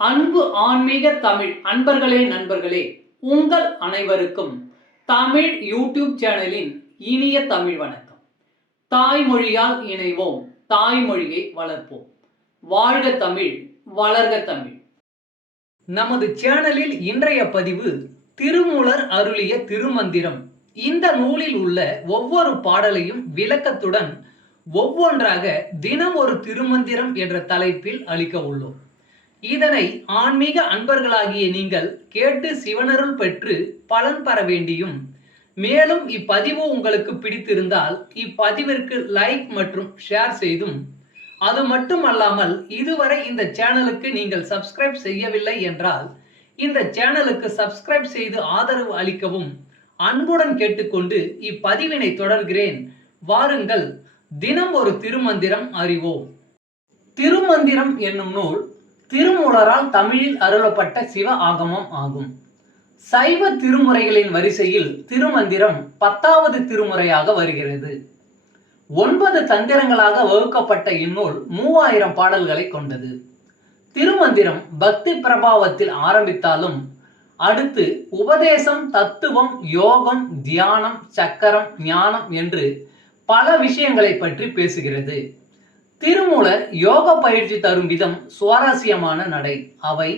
அன்பு ஆன்மீக தமிழ் அன்பர்களே நண்பர்களே, உங்கள் அனைவருக்கும் தமிழ் யூடியூப் சேனலின் இனிய தமிழ் வணக்கம். தாய்மொழியால் இணைவோம், தாய்மொழியை வளர்ப்போம். வாழ்க தமிழ், வளர்க தமிழ். நமது சேனலில் இன்றைய பதிவு திருமூலர் அருளிய திருமந்திரம். இந்த நூலில் உள்ள ஒவ்வொரு பாடலையும் விளக்கத்துடன் ஒவ்வொன்றாக தினம் ஒரு திருமந்திரம் என்ற தலைப்பில் அளிக்க உள்ளோம். இதனை ஆன்மீக அன்பர்களாகிய நீங்கள் கேட்டு சிவனருள் பெற்று பலன் பெற வேண்டியும், மேலும் இப்பதிவு உங்களுக்கு பிடித்திருந்தால் இப்பதிவிற்கு லைக் மற்றும் ஷேர் செய்தும், அது மட்டுமல்லாமல் இதுவரை இந்த சேனலுக்கு நீங்கள் சப்ஸ்கிரைப் செய்யவில்லை என்றால் இந்த சேனலுக்கு சப்ஸ்கிரைப் செய்து ஆதரவு அளிக்கவும் அன்புடன் கேட்டுக்கொண்டு இப்பதிவினை தொடர்கிறேன். வாருங்கள், தினம் ஒரு திருமந்திரம் அறிவோம். திருமந்திரம் என்னும் நூல் திருமூலரால் தமிழில் அருளப்பட்ட சிவ ஆகமம் ஆகும். சைவ திருமுறைகளின் வரிசையில் திருமந்திரம் 10வது திருமுறையாக வருகிறது. 9 தந்திரங்களாக வகுக்கப்பட்ட இந்நூல் 3000 பாடல்களை கொண்டது. திருமந்திரம் பக்தி பிரபாவத்தில் ஆரம்பித்தாலும் அடுத்து உபதேசம், தத்துவம், யோகம், தியானம், சக்கரம், ஞானம் என்று பல விஷயங்களை பற்றி பேசுகிறது. திருமூலர் யோக பயிற்சி தரும் விதம் சுவாரஸ்யமான நடை. அவை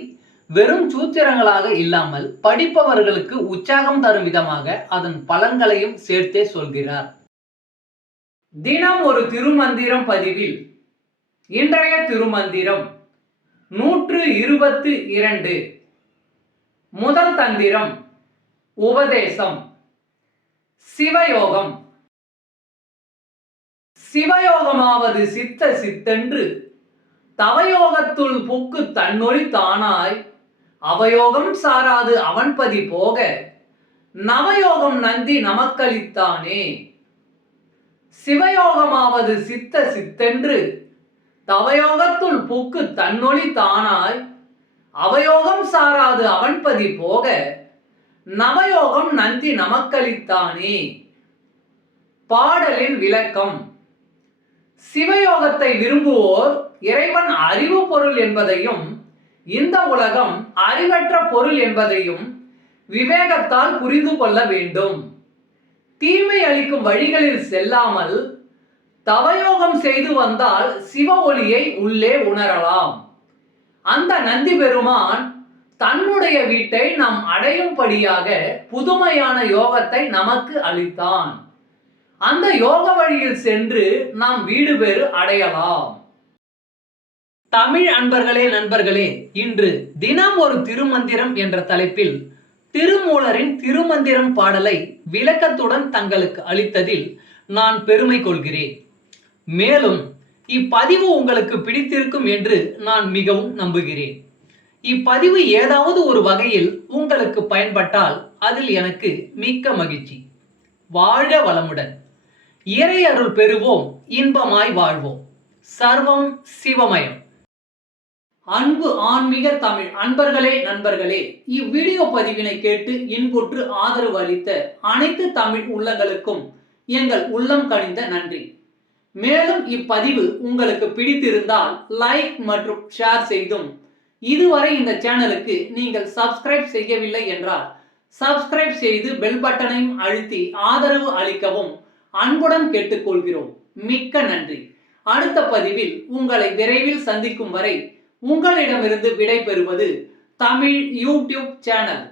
வெறும் சூத்திரங்களாக இல்லாமல் படிப்பவர்களுக்கு உற்சாகம் தரும் விதமாக அதன் பலன்களையும் சேர்த்தே சொல்கிறார். தினம் ஒரு திருமந்திரம் பதிவில் இன்றைய திருமந்திரம் 122. முதல் தந்திரம் உபதேசம். சிவயோகம். சிவயோகமாவது சித்த சித்தென்று தவயோகத்துள் புக்கு தன்னொழி தானாய் அவயோகம் சாராது அவன்பதி போக நவயோகம் நந்தி நமக்களித்தானே. சிவயோகமாவது சித்த சித்தென்று தவயோகத்துள் புக்கு தன்னொழி தானாய் அவயோகம் சாராது அவன்பதி போக நவயோகம் நந்தி நமக்களித்தானே. பாடலின் விளக்கம். சிவயோகத்தை விரும்புவோர் இறைவன் அறிவு பொருள் என்பதையும் இந்த உலகம் அறிவற்ற பொருள் என்பதையும் விவேகத்தால் புரிந்து கொள்ள வேண்டும். தீமை அளிக்கும் வழிகளில் செல்லாமல் தவயோகம் செய்து வந்தால் சிவ ஒளியை உள்ளே உணரலாம். அந்த நந்தி பெருமான் தன்னுடைய வீட்டை நாம் அடையும்படியாக புதுமையான யோகத்தை நமக்கு அளித்தான். அந்த யோக வழியில் சென்று நாம் வீடு பேறு அடையலாம். தமிழ் அன்பர்களே நண்பர்களே, இன்று தினம் ஒரு திருமந்திரம் என்ற தலைப்பில் திருமூலரின் திருமந்திரம் பாடலை விளக்கத்துடன் தங்களுக்கு அளித்ததில் நான் பெருமை கொள்கிறேன். மேலும் இப்பதிவு உங்களுக்கு பிடித்திருக்கும் என்று நான் மிகவும் நம்புகிறேன். இப்பதிவு ஏதாவது ஒரு வகையில் உங்களுக்கு பயன்பட்டால் அதில் எனக்கு மிக்க மகிழ்ச்சி. வாழ்க வளமுடன். இறை அருள் பெறுவோம், இன்பமாய் வாழ்வோம். சர்வம் சிவமயம். அன்பு ஆன்மீக தமிழ் அன்பர்களே நண்பர்களே, இவ்வீடியோ பதிவினை கேட்டு இன்புற்று ஆதரவு அளித்த அனைத்து தமிழ் உள்ளங்களுக்கும் எங்கள் உள்ளம் கனிந்த நன்றி. மேலும் இப்பதிவு உங்களுக்கு பிடித்திருந்தால் லைக் மற்றும் ஷேர் செய்தும், இதுவரை இந்த சேனலுக்கு நீங்கள் சப்ஸ்கிரைப் செய்யவில்லை என்றால் சப்ஸ்கிரைப் செய்து பெல் பட்டனையும் அழுத்தி ஆதரவு அளிக்கவும் அன்புடன் கேட்டுக்கொள்கிறோம். மிக்க நன்றி. அடுத்த பதிவில் உங்களை விரைவில் சந்திக்கும் வரை உங்களிடமிருந்து விடை பெறுவது தமிழ் யூடியூப் சேனல்.